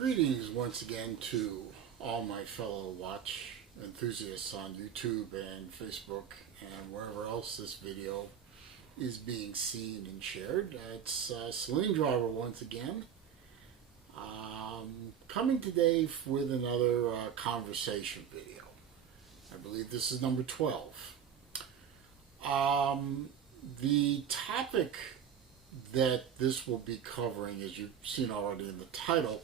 Greetings once again to all my fellow watch enthusiasts on YouTube and Facebook and wherever else this video is being seen and shared. It's Saloon Driver once again, coming today with another conversation video. I believe this is number 12. The topic that this will be covering, as you've seen already in the title,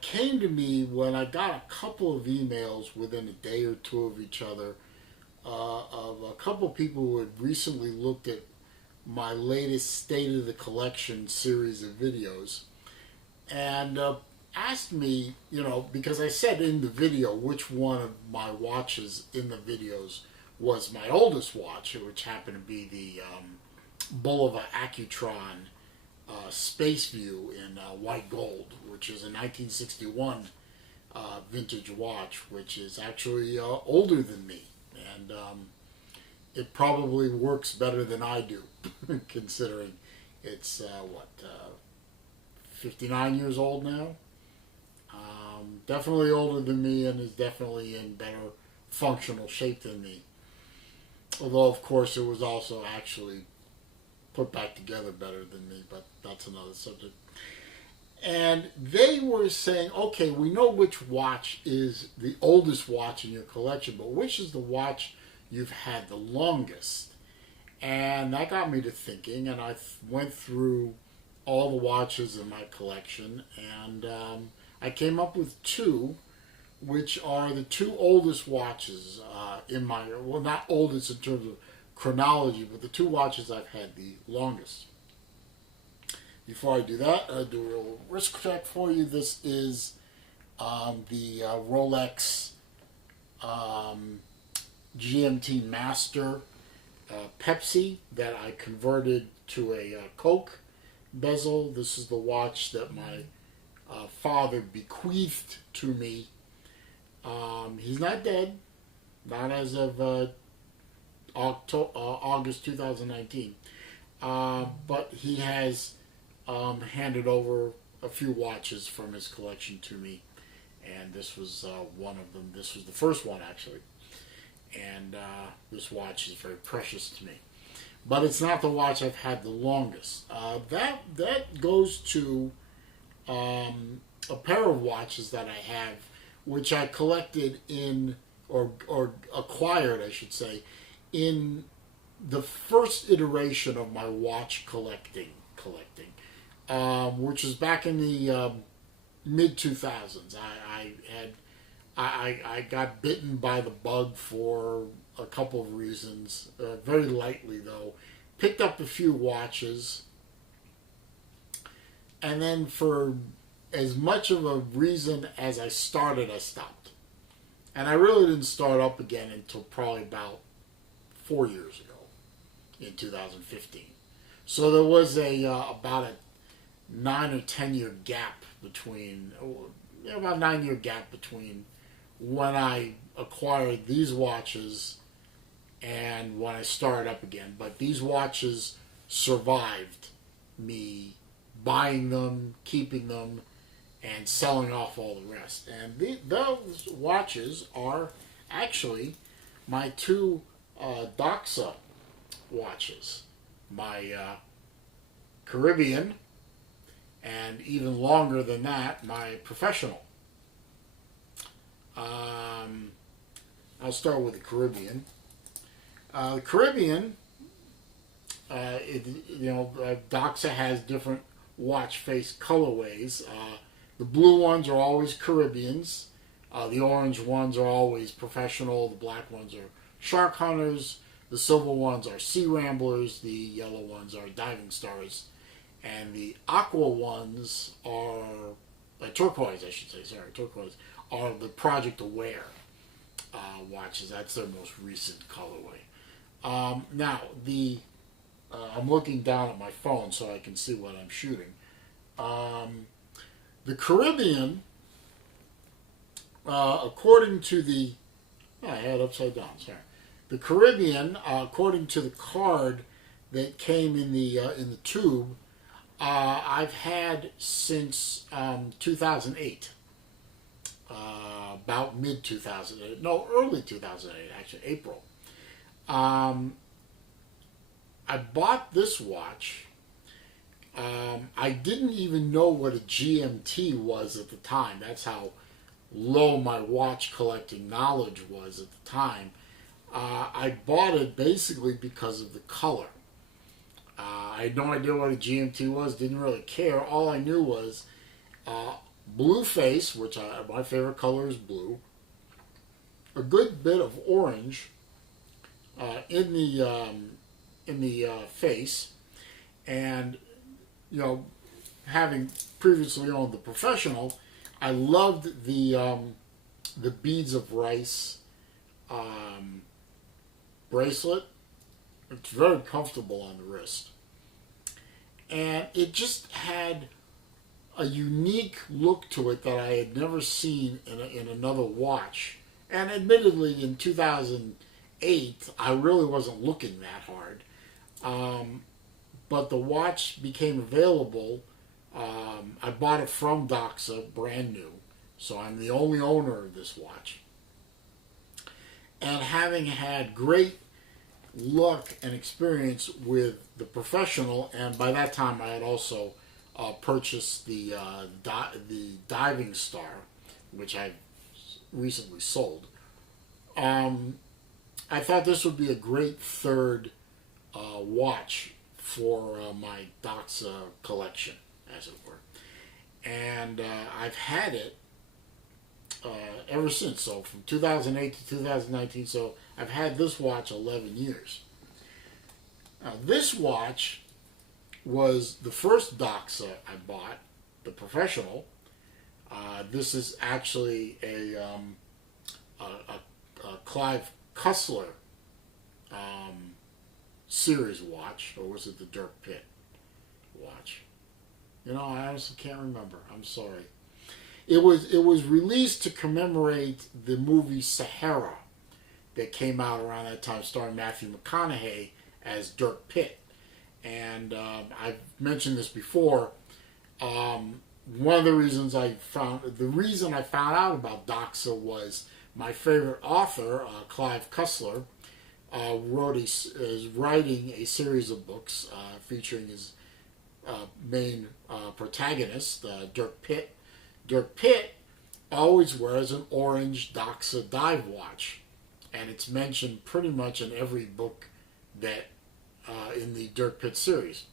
came to me when I got a couple of emails within a day or two of each other of a couple of people who had recently looked at my latest State of the Collection series of videos and asked me, because I said in the video which one of my watches in the videos was my oldest watch, which happened to be the Bulova Accutron Space View in white gold, which is a 1961 vintage watch, which is actually older than me, and it probably works better than I do, considering it's 59 years old now. Definitely older than me, and is definitely in better functional shape than me. Although, of course, it was also actually put back together better than me, but that's another subject. And they were saying, okay, we know which watch is the oldest watch in your collection, but which is the watch you've had the longest? And that got me to thinking, and I went through all the watches in my collection, and I came up with two, which are the two oldest watches in my, well, not oldest in terms of chronology, but the two watches I've had the longest. Before I do that, I'll do a little risk check for you. This is the Rolex GMT Master Pepsi that I converted to a Coke bezel. This is the watch that my father bequeathed to me. He's not dead, not as of August 2019, but he has handed over a few watches from his collection to me, and this was one of them. This was the first one, actually, and this watch is very precious to me. But it's not the watch I've had the longest. That goes to a pair of watches that I have, which I collected in, or acquired, I should say, in the first iteration of my watch collecting, which was back in the mid 2000s. I got bitten by the bug for a couple of reasons, very lightly though. Picked up a few watches, and then for as much of a reason as I started, I stopped, and I really didn't start up again until probably about 4 years ago, in 2015. So there was about a 9 or 10 year gap between, about 9 year gap between when I acquired these watches and when I started up again. But these watches survived me buying them, keeping them, and selling off all the rest. And those watches are actually my two Doxa watches, my Caribbean, and even longer than that, my Professional. I'll start with the Caribbean. The Caribbean, Doxa has different watch face colorways. The blue ones are always Caribbeans. The orange ones are always Professional. The black ones are Shark Hunters. The silver ones are Sea Ramblers. The yellow ones are Diving Stars. And the aqua ones are, turquoise, I should say, turquoise, are the Project Aware watches. That's their most recent colorway. Now, I'm looking down at my phone so I can see what I'm shooting. The Caribbean, according to the, I had it upside down, sorry. The Caribbean, according to the card that came in the tube, I've had since 2008, about mid 2008, no, early 2008, actually, April. Um, I bought this watch. I didn't even know what a GMT was at the time. That's how low my watch collecting knowledge was at the time. I bought it basically because of the color. I had no idea what a GMT was, didn't really care. All I knew was blue face, which my favorite color is blue, a good bit of orange in the face, and having previously owned the Professional, I loved the beads of rice bracelet. It's very comfortable on the wrist. And it just had a unique look to it that I had never seen in another watch. And admittedly, in 2008, I really wasn't looking that hard. But the watch became available. I bought it from Doxa, brand new. So I'm the only owner of this watch. And having had great luck and experience with the Professional, and by that time I had also purchased the Diving Star, which I recently sold. I thought this would be a great third watch for my Doxa collection, as it were. And I've had it ever since. So from 2008 to 2019, so I've had this watch 11 years. Now this watch was the first Doxa I bought, the Professional. This is actually a Clive Cussler series watch, or was it the Dirk Pitt watch? I honestly can't remember. I'm sorry. It was released to commemorate the movie Sahara that came out around that time, starring Matthew McConaughey as Dirk Pitt. And I've mentioned this before. One of the reasons the reason I found out about Doxa was my favorite author, Clive Cussler, is writing a series of books featuring his main protagonist, Dirk Pitt. Dirk Pitt always wears an orange Doxa dive watch, and it's mentioned pretty much in every book that in the Dirk Pitt series.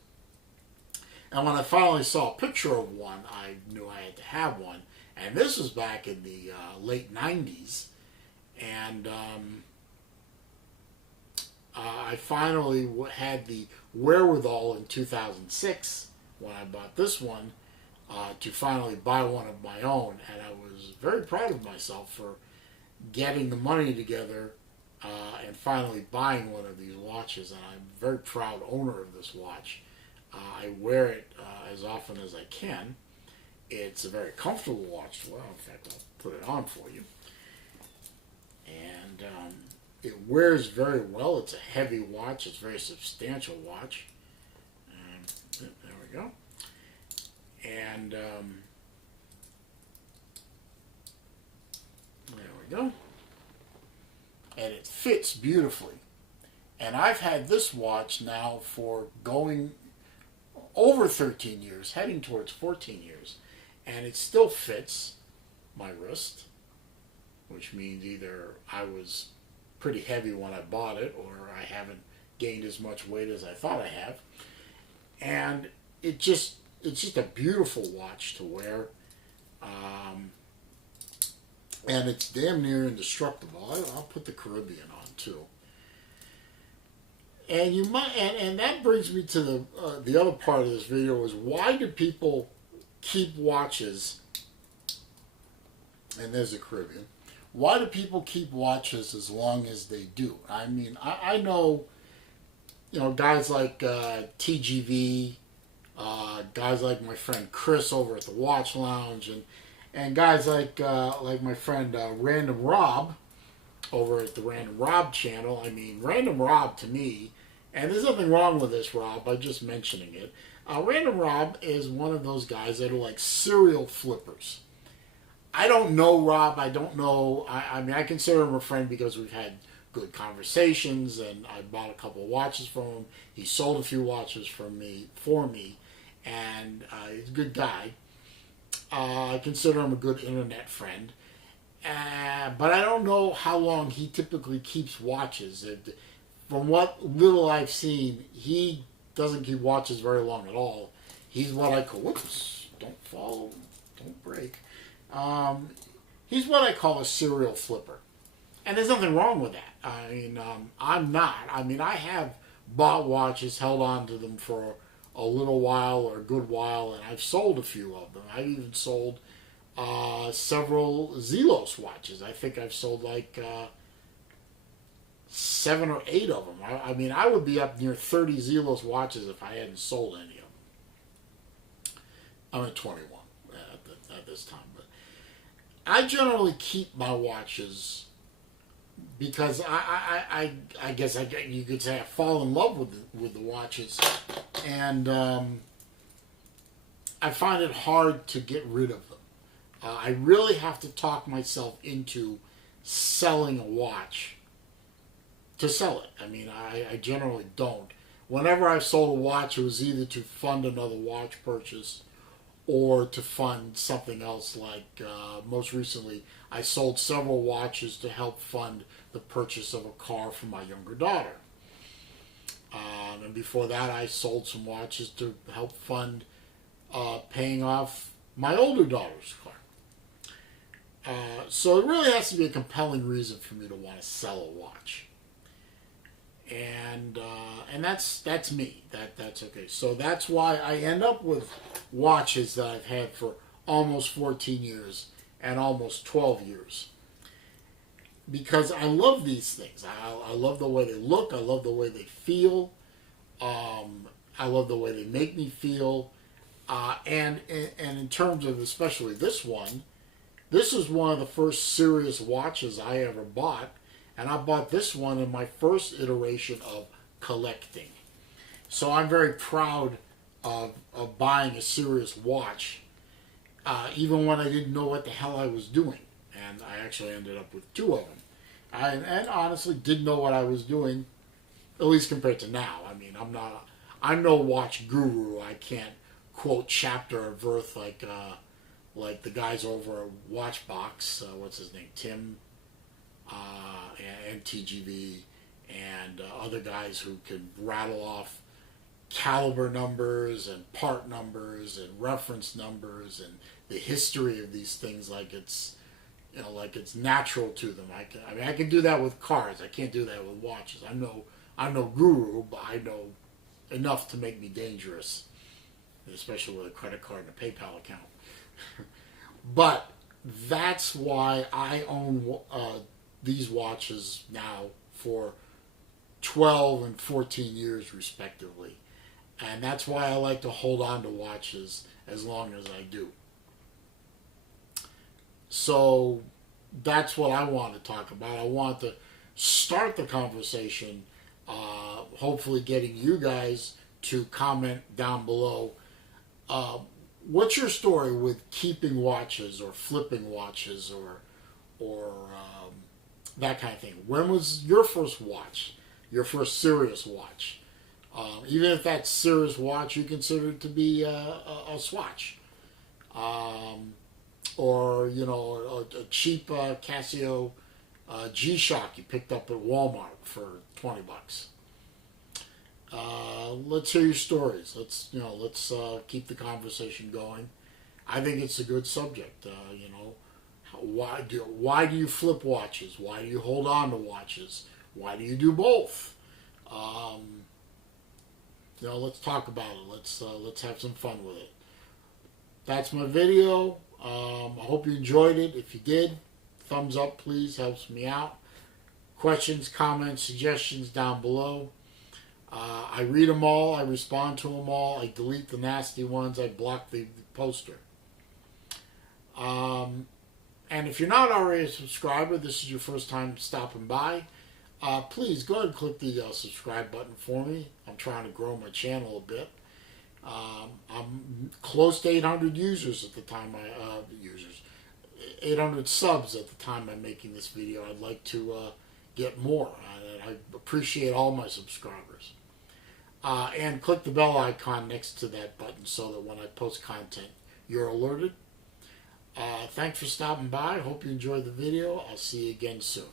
And when I finally saw a picture of one, I knew I had to have one. And this was back in the late 90s. And I finally had the wherewithal in 2006 when I bought this one to finally buy one of my own. And I was very proud of myself for getting the money together and finally buying one of these watches. And I'm a very proud owner of this watch. I wear it as often as I can. It's a very comfortable watch. Well, in fact, I'll put it on for you. And it wears very well. It's a heavy watch. It's a very substantial watch. There we go. And there we go. And it fits beautifully. And I've had this watch now for going over 13 years, heading towards 14 years. And it still fits my wrist, which means either I was pretty heavy when I bought it, or I haven't gained as much weight as I thought I have. And it's just a beautiful watch to wear. And it's damn near indestructible. I'll put the Caribbean on too. And you might, and that brings me to the other part of this video is, why do people keep watches? And there's a Caribbean. Why do people keep watches as long as they do? I mean, I know, guys like TGV, guys like my friend Chris over at the Watch Lounge, and guys like my friend Random Rob over at the Random Rob channel. I mean, Random Rob to me, And there's nothing wrong with this, Rob, by just mentioning it. Random Rob is one of those guys that are like serial flippers. I don't know Rob. I don't know. I mean, I consider him a friend because we've had good conversations, and I bought a couple of watches from him. He sold a few watches for me, and he's a good guy. I consider him a good internet friend. But I don't know how long he typically keeps watches. From what little I've seen, he doesn't keep watches very long at all. He's what I call, whoops, don't fall, don't break. He's what I call a serial flipper. And there's nothing wrong with that. I mean, I'm not. I mean, I have bought watches, held on to them for a little while or a good while, and I've sold a few of them. I've even sold several Zelos watches. I think I've sold like 7 or 8 of them. I mean, I would be up near 30 Zelos watches if I hadn't sold any of them. I'm at 21 at this time. But I generally keep my watches because I guess you could say I fall in love with the watches, and I find it hard to get rid of them. I really have to talk myself into selling a watch to sell it. I mean, I generally don't. Whenever I've sold a watch, it was either to fund another watch purchase or to fund something else. Like most recently, I sold several watches to help fund the purchase of a car for my younger daughter. And before that, I sold some watches to help fund paying off my older daughter's car. So it really has to be a compelling reason for me to want to sell a watch. And that's me. That's okay. So that's why I end up with watches that I've had for almost 14 years and almost 12 years. Because I love these things. I love the way they look. I love the way they feel. I love the way they make me feel. And in terms of especially this one, this is one of the first serious watches I ever bought. And I bought this one in my first iteration of collecting. So I'm very proud of buying a serious watch, even when I didn't know what the hell I was doing. And I actually ended up with 2 of them. And honestly didn't know what I was doing, at least compared to now. I mean, I'm no watch guru. I can't quote chapter or verse like the guys over at Watchbox. What's his name? Tim. And TGV and other guys who can rattle off caliber numbers and part numbers and reference numbers and the history of these things like it's natural to them. I can do that with cars. I can't do that with watches. I'm no guru, but I know enough to make me dangerous, especially with a credit card and a PayPal account. But that's why I own these watches now for 12 and 14 years respectively. And that's why I like to hold on to watches as long as I do. So that's what I want to talk about. I want to start the conversation, hopefully getting you guys to comment down below. What's your story with keeping watches or flipping watches or that kind of thing? When was your first watch, your first serious watch? Even if that serious watch you consider to be a Swatch, or a cheap Casio G-Shock you picked up at Walmart for $20. Let's hear your stories. Let's keep the conversation going. I think it's a good subject. Why do you flip watches? Why do you hold on to watches? Why do you do both? Let's talk about it. Let's have some fun with it. That's my video. I hope you enjoyed it. If you did, thumbs up, please. Helps me out. Questions, comments, suggestions down below. I read them all. I respond to them all. I delete the nasty ones. I block the poster. And if you're not already a subscriber, this is your first time stopping by. please go ahead and click the subscribe button for me. I'm trying to grow my channel a bit. I'm close to 800 users at the time 800 subs at the time I'm making this video. I'd like to get more. I appreciate all my subscribers. And click the bell icon next to that button so that when I post content, you're alerted. Thanks for stopping by. Hope you enjoyed the video. I'll see you again soon.